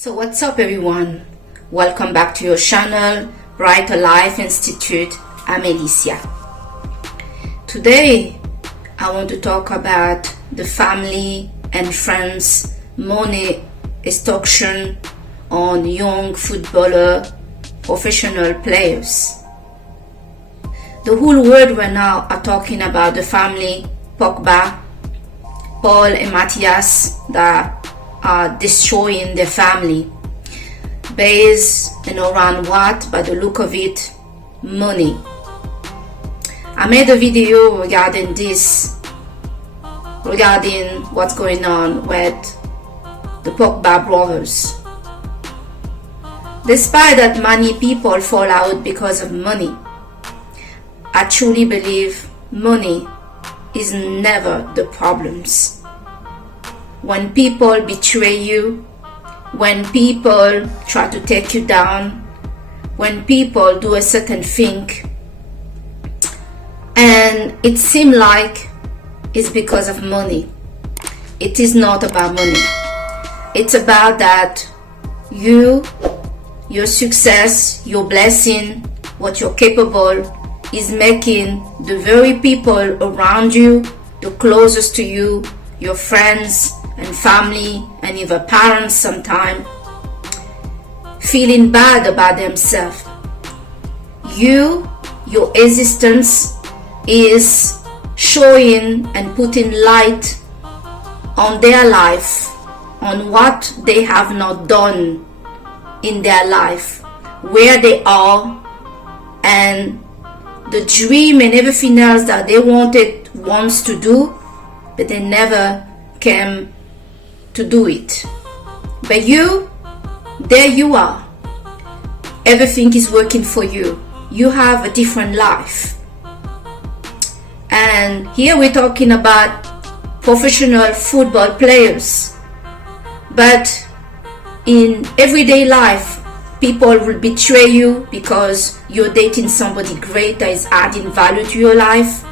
So what's up everyone? Welcome back to your channel, Brighter Life Institute. I'm Alicia. Today I want to talk about the family and friends money extortion on young footballer, professional players. The whole world right now are talking about the family, Pogba, Paul and Matthias, that are destroying their family based around what, by the look of it, money. I made a video regarding this, regarding what's going on with the Pogba brothers. Despite that many people fall out because of money, I truly believe money is never the problems. When people betray you, when people try to take you down, when people do a certain thing and it seems like it's because of money, it is not about money. It's about that your success, your blessing, what you're capable is making the very people around you, the closest to you, your friends and family and even parents sometimes, feeling bad about themselves. Your existence is showing and putting light on their life, on what they have not done in their life, where they are, and the dream and everything else that they wants to do, but they never came to do it. But there you are. Everything is working for you. You have a different life. And here we're talking about professional football players. But in everyday life, people will betray you because you're dating somebody great that is adding value to your life.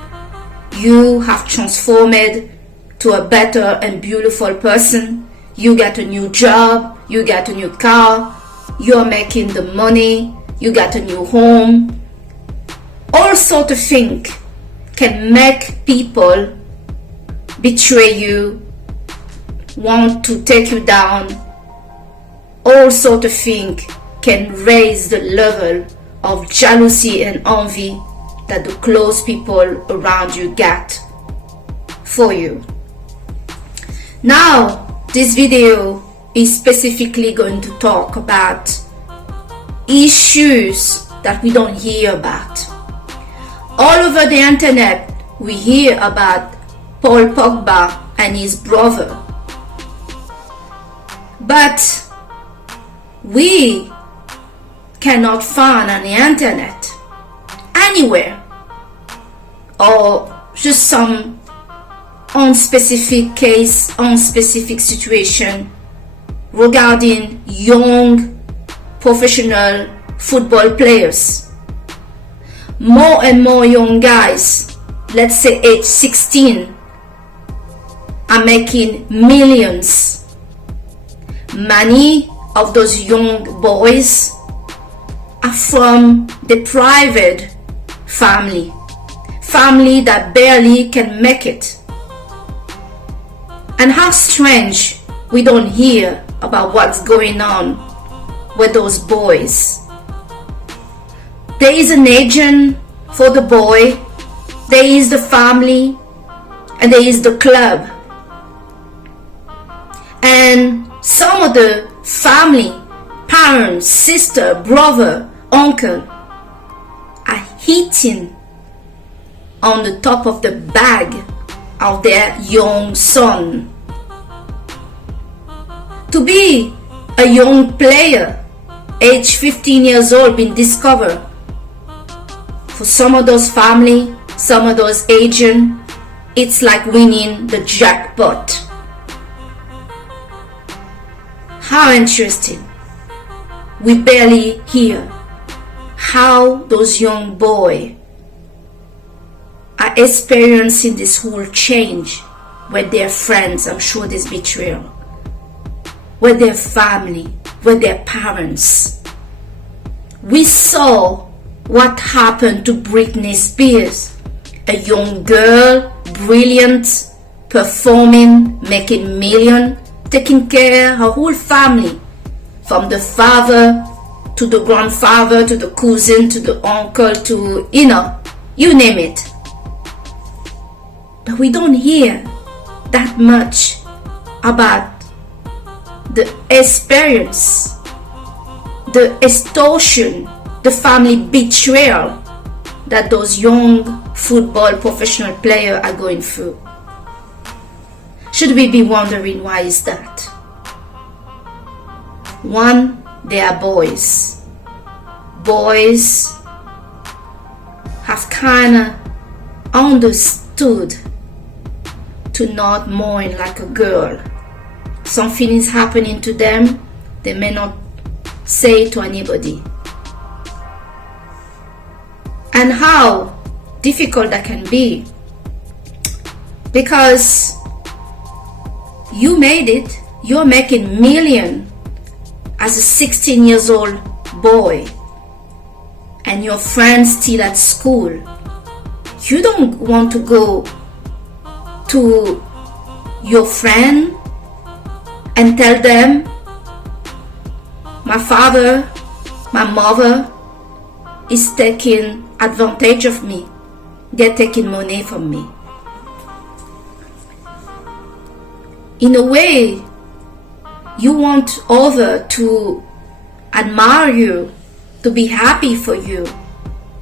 You have transformed to a better and beautiful person. You get a new job, you get a new car, you're making the money, you got a new home. All sort of things can make people betray you, want to take you down. All sort of things can raise the level of jealousy and envy that the close people around you get for you. Now, this video is specifically going to talk about issues that we don't hear about. All over the internet, we hear about Paul Pogba and his brother. But we cannot find on the internet anywhere, or just some unspecific case, unspecific situation regarding young professional football players. More and more young guys, let's say age 16, are making millions. Many of those young boys are from deprived family that barely can make it. And how strange we don't hear about what's going on with those boys. There is an agent for the boy, there is the family, and there is the club. And some of the family, parents, sister, brother, uncle are hitting on the top of the bag of their young son. To be a young player, age 15 years old, being discovered, for some of those family, some of those agents, it's like winning the jackpot. How interesting. We barely hear how those young boys are experiencing this whole change with their friends. I'm sure this betrayal, with their family, with their parents. We saw what happened to Britney Spears, a young girl, brilliant, performing, making millions, taking care of her whole family, from the father to the grandfather to the cousin to the uncle to, you name it. But we don't hear that much about the experience, the extortion, the family betrayal that those young football professional players are going through. Should we be wondering why is that? One, they are boys. Boys have kind of understood to not mourn like a girl. Something is happening to them, they may not say it to anybody. And how difficult that can be, because you made it, you're making millions as a 16 years old boy, and your friends still at school. You don't want to go to your friend and tell them, my father, my mother is taking advantage of me. They're taking money from me. In a way, you want others to admire you, to be happy for you.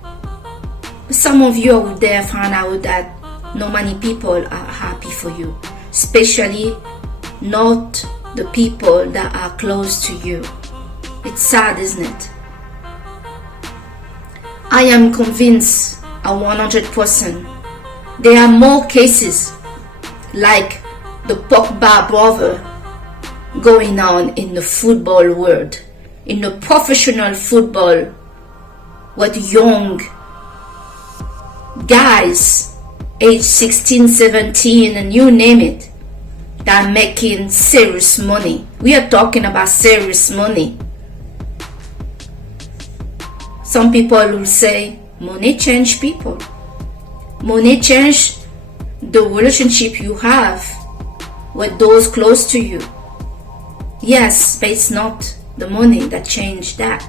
But some of you out there find out that not many people are happy for you, especially not the people that are close to you. It's sad, isn't it? I am convinced 100% there are more cases like the Pogba brother going on in the football world, in the professional football, with young guys age 16, 17 and you name it, that are making serious money. We are talking about serious money. Some people will say money change people. Money change the relationship you have with those close to you. Yes, but it's not the money that changed that.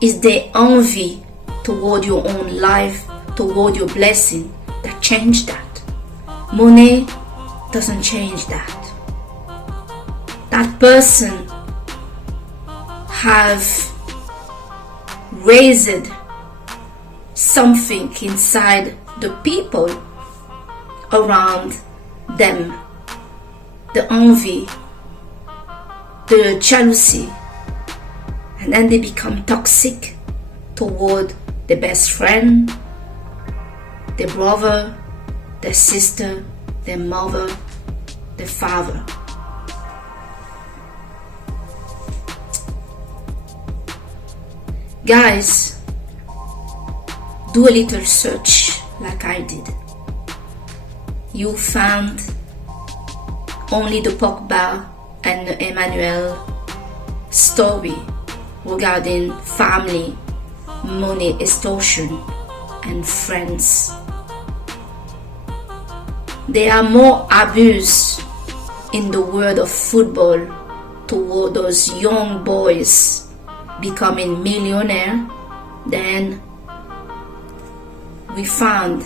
It's the envy toward your own life, toward your blessing, that changed that. Money doesn't change that. That person have raised something inside the people around them. The envy, the jealousy, and then they become toxic toward their best friend, their brother, their sister, their mother, their father. Guys, do a little search like I did. You found only the Pogba and the Emmanuel story regarding family, money extortion, and friends. There are more abuse in the world of football toward those young boys becoming millionaire than we found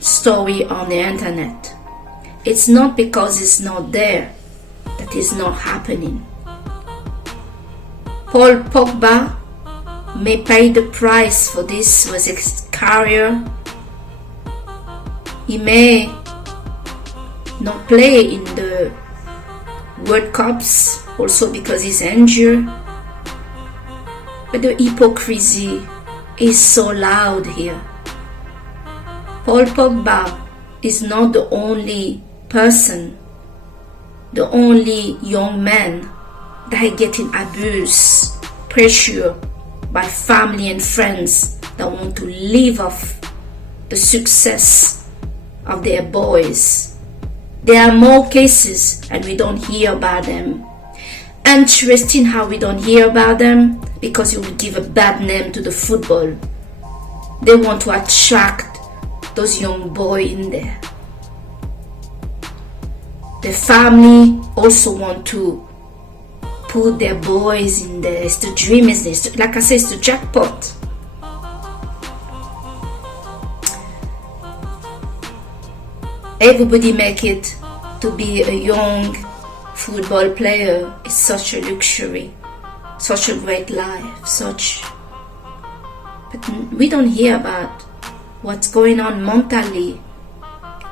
story on the internet. It's not because it's not there that it's not happening. Paul Pogba may pay the price for this with his career. He may not play in the World Cups also because he's injured. But the hypocrisy is so loud here. Paul Pogba is not the only person, the only young man that is getting abused, pressure by family and friends that want to live off the success of their boys. There are more cases and we don't hear about them. interesting how we don't hear about them, because it will give a bad name to the football. They want to attract those young boys in there. The family also want to put their boys in there. It's the dream, is this? Like I said, it's the jackpot. Everybody make it to be a young football player. It's such a luxury, such a great life, but we don't hear about what's going on mentally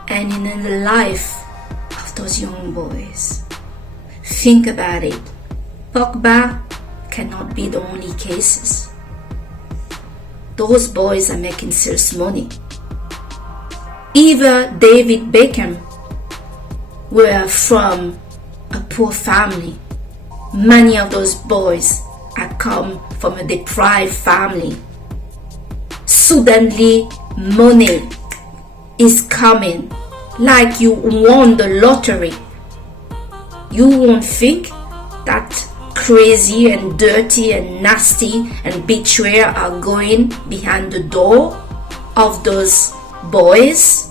and in the life of those young boys. Think about it. Pogba cannot be the only cases. Those boys are making serious money. Either David Beckham were from a poor family. Many of those boys are come from a deprived family. Suddenly, money is coming like you won the lottery. You won't think that crazy and dirty and nasty and betrayal are going behind the door of those boys,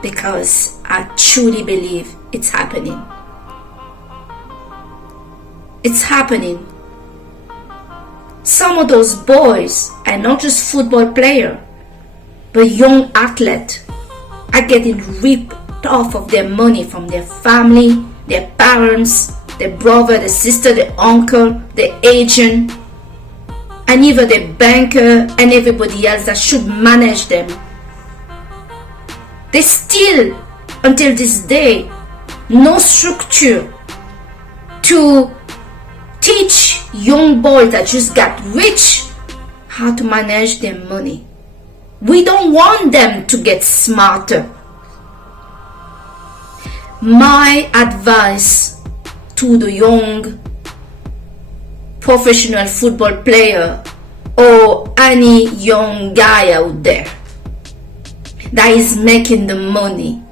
because I truly believe it's happening. It's happening. Some of those boys are not just football players, but young athletes are getting ripped off of their money from their family, their parents, their brother, their sister, their uncle, their agent, and even their banker and everybody else that should manage them. They still, until this day, no structure to teach young boys that just got rich how to manage their money. We don't want them to get smarter. My advice to the young professional football player or any young guy out there that is making the money.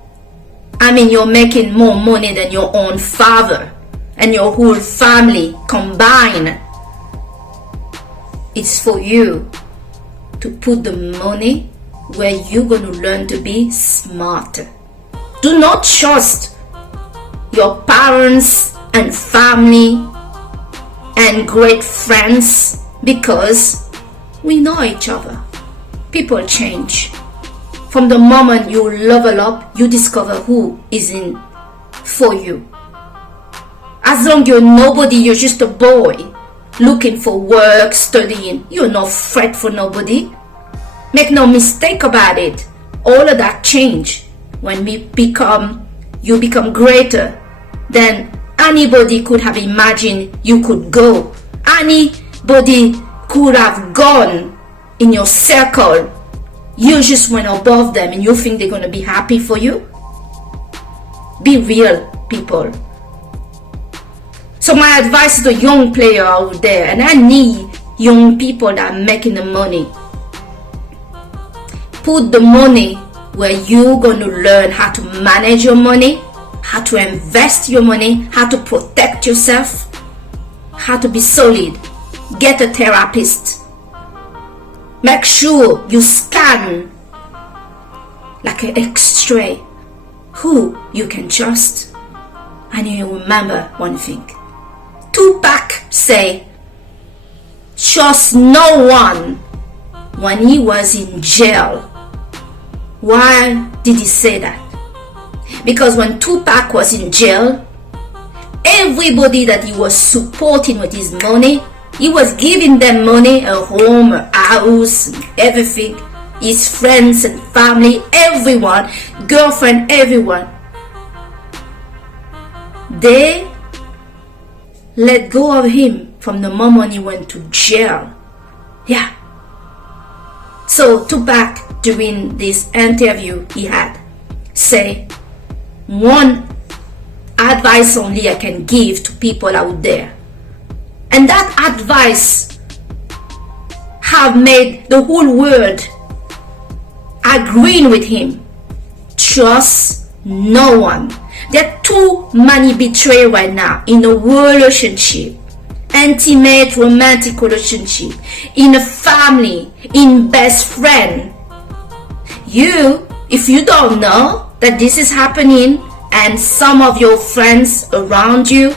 I mean, you're making more money than your own father and your whole family combined. It's for you to put the money where you're going to learn to be smarter. Do not trust your parents and family and great friends, because we know each other. People change. From the moment you level up, you discover who is in for you. As long as you're nobody, you're just a boy looking for work, studying. You're not fret for nobody. Make no mistake about it. All of that change when you become greater than anybody could have imagined you could go. Anybody could have gone in your circle. You just went above them and you think they're going to be happy for you? Be real, people. So my advice to the young player out there, and I need young people that are making the money. Put the money where you're going to learn how to manage your money, how to invest your money, how to protect yourself, how to be solid. Get a therapist. Make sure you scan like an X-ray who you can trust. And you remember one thing. Tupac say, trust no one when he was in jail. Why did he say that? Because when Tupac was in jail, everybody that he was supporting with his money, he was giving them money, a home, a house, everything. His friends and family, everyone, girlfriend, everyone. They let go of him from the moment he went to jail. Yeah. So Tupac, during this interview he had, say, one advice only I can give to people out there. And that advice have made the whole world agreeing with him. Trust no one. There are too many betrayals right now in a relationship, intimate romantic relationship, in a family, in best friend. If you don't know that this is happening and some of your friends around you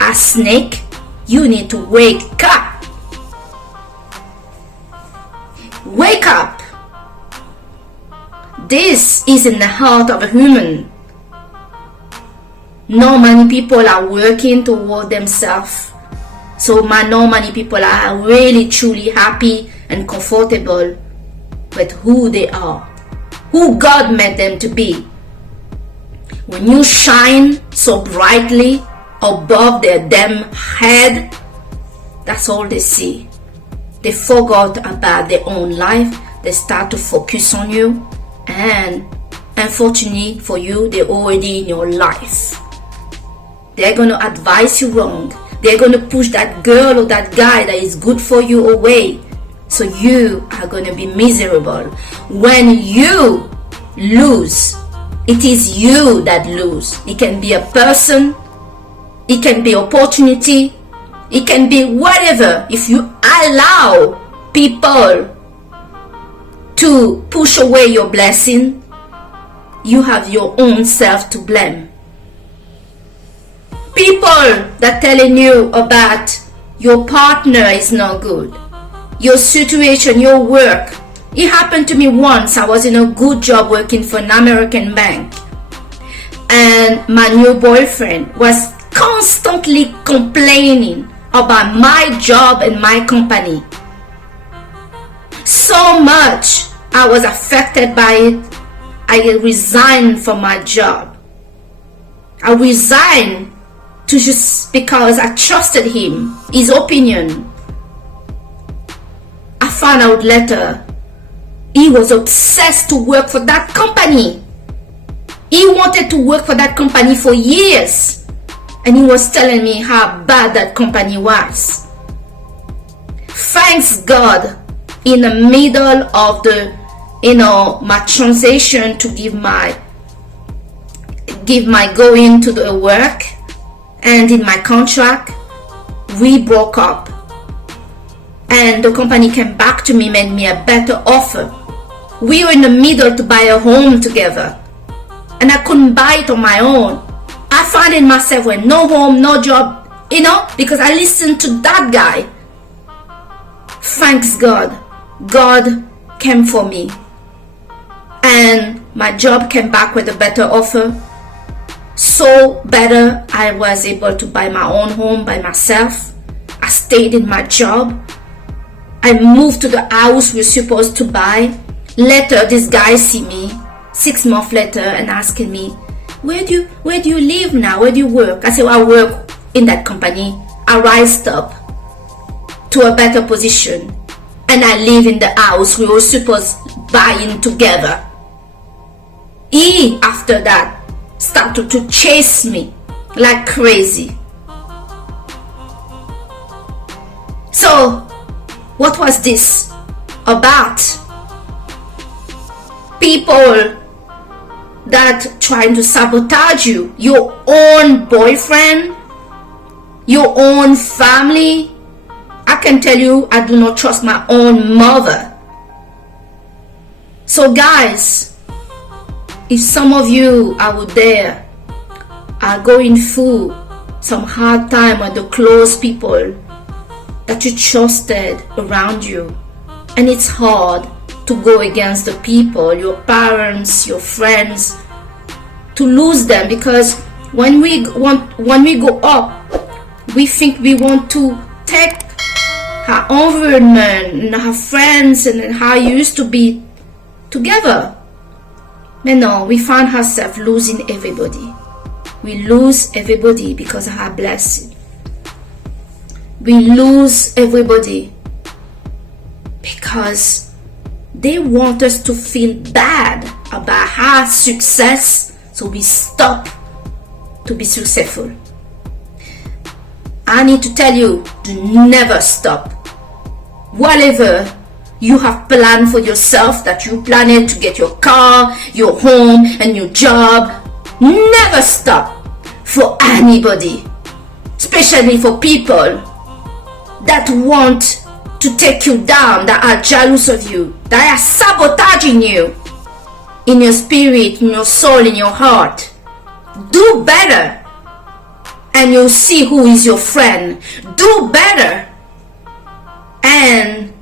are snake, you need to wake up. Wake up. This is in the heart of a human. Not many people are working toward themselves. So not many people are really truly happy and comfortable with who they are, who God made them to be. When you shine so brightly above their damn head, that's all they see. They forgot about their own life. They start to focus on you, and unfortunately for you, they're already in your life. They're going to advise you wrong. They're going to push that girl or that guy that is good for you away. So you are going to be miserable. When you lose, it is you that lose. It can be a person, it can be opportunity, it can be whatever. If you allow people to push away your blessing, you have your own self to blame. People that telling you about your partner is not good, your situation, your work. It happened to me once. I was in a good job working for an American bank, and my new boyfriend was constantly complaining about my job and my company. So much I was affected by it. I resigned from my job. I resigned just because I trusted him, his opinion. I found out later he was obsessed to work for that company. He wanted to work for that company for years, and he was telling me how bad that company was. Thanks God, in the middle of the my transition to give my going to the work, and in my contract, we broke up, and the company came back to me, made me a better offer. We were in the middle to buy a home together, and I couldn't buy it on my own. I found in myself with no home, no job, because I listened to that guy. Thanks God, God came for me, and my job came back with a better offer. So better, I was able to buy my own home by myself. I stayed in my job. I moved to the house we were supposed to buy. Later, this guy see me 6 months later and asking me, where do you live now? Where do you work? I said, well, I work in that company. I rised up to a better position, and I live in the house we were supposed buying together. He, after that, started to chase me like crazy. So, what was this about? People that trying to sabotage you, your own boyfriend, your own family. I can tell you, I do not trust my own mother. So guys, if some of you out there are going through some hard time with the close people that you trusted around you, and it's hard to go against the people, your parents, your friends, to lose them, because when we go up, we think we want to take our environment and our friends and how it used to be together. But no, we find ourselves losing everybody. We lose everybody because of our blessing. We lose everybody because they want us to feel bad about our success, so we stop to be successful. I need to tell you, do never stop. Whatever you have planned for yourself, that you planned to get your car, your home, and your job, Never stop for anybody, especially for people that want to take you down, that are jealous of you, that are sabotaging you in your spirit, in your soul, in your heart. Do better, and you'll see who is your friend. Do better, and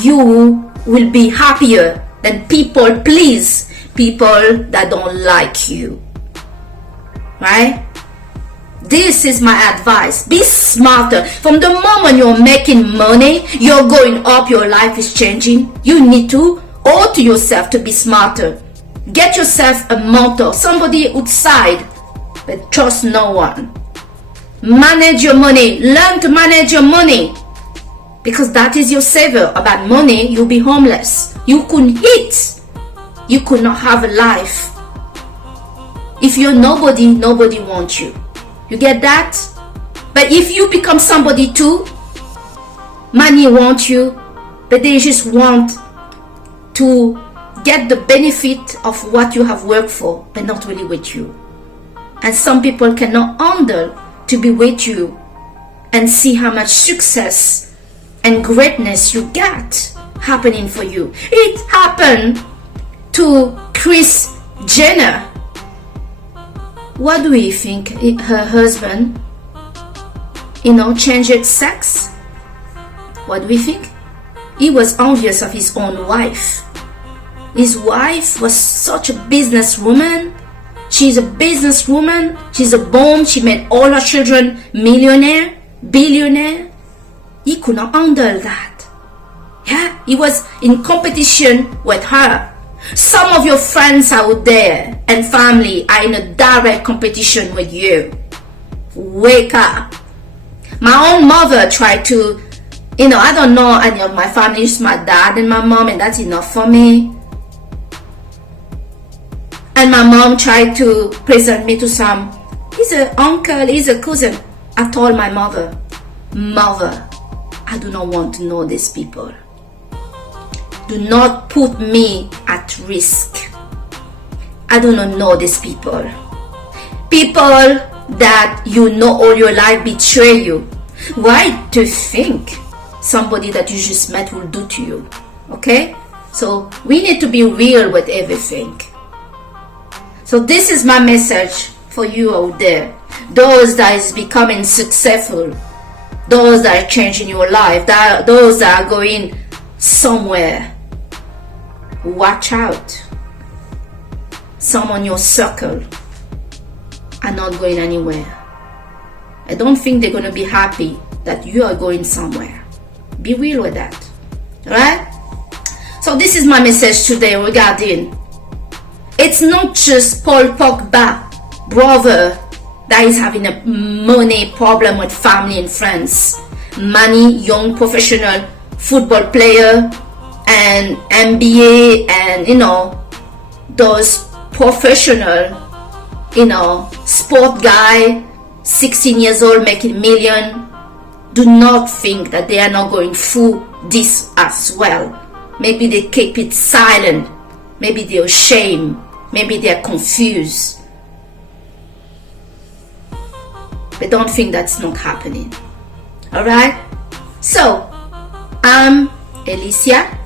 you will be happier than people please, people that don't like you. Right? This is my advice. Be smarter. From the moment you're making money, you're going up, your life is changing. You need to owe to yourself to be smarter. Get yourself a mentor, somebody outside, but trust no one. Manage your money. Learn to manage your money, because that is your savior. About money, you'll be homeless. You couldn't eat. You could not have a life. If you're nobody, nobody wants you. You get that? But if you become somebody too, money wants you, but they just want to get the benefit of what you have worked for, but not really with you. And some people cannot handle to be with you and see how much success and greatness you got happening for you. It happened to Kris Jenner. What do you think? Her husband, changed sex? What do we think? He was envious of his own wife. His wife was such a businesswoman. She's a businesswoman. She's a bomb. She made all her children millionaire, billionaire. He could not handle that. Yeah, he was in competition with her. Some of your friends out there and family are in a direct competition with you. Wake up. My own mother tried to, I don't know any of my family, it's my dad and my mom, and that's enough for me. And my mom tried to present me to some, he's an uncle, he's a cousin. I told my mother, I do not want to know these people. Do not put me at risk. I do not know these people. People that you know all your life betray you. Why do you think somebody that you just met will do to you? Okay? So we need to be real with everything. So this is my message for you out there. Those that is becoming successful. Those that are changing your life. Those that are going somewhere. Watch out. Some on your circle are not going anywhere. I don't think they're going to be happy that you are going somewhere. Be real with that. Alright? So this is my message today regarding, it's not just Pogba, brother, that is having a money problem with family and friends. Money, young professional football player and MBA and those professional sport guy, 16 years old making million. Do not think that they are not going through this as well. Maybe they keep it silent. Maybe they're ashamed. Maybe they're confused. But don't think that's not happening. Alright? So, I'm Alicia.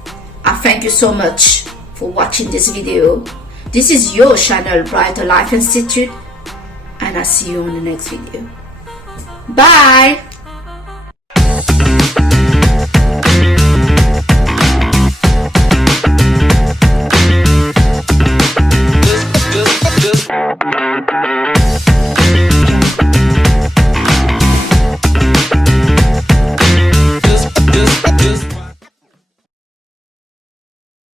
I thank you so much for watching this video. This is your channel, Brighter Life Institute. And I'll see you on the next video. Bye!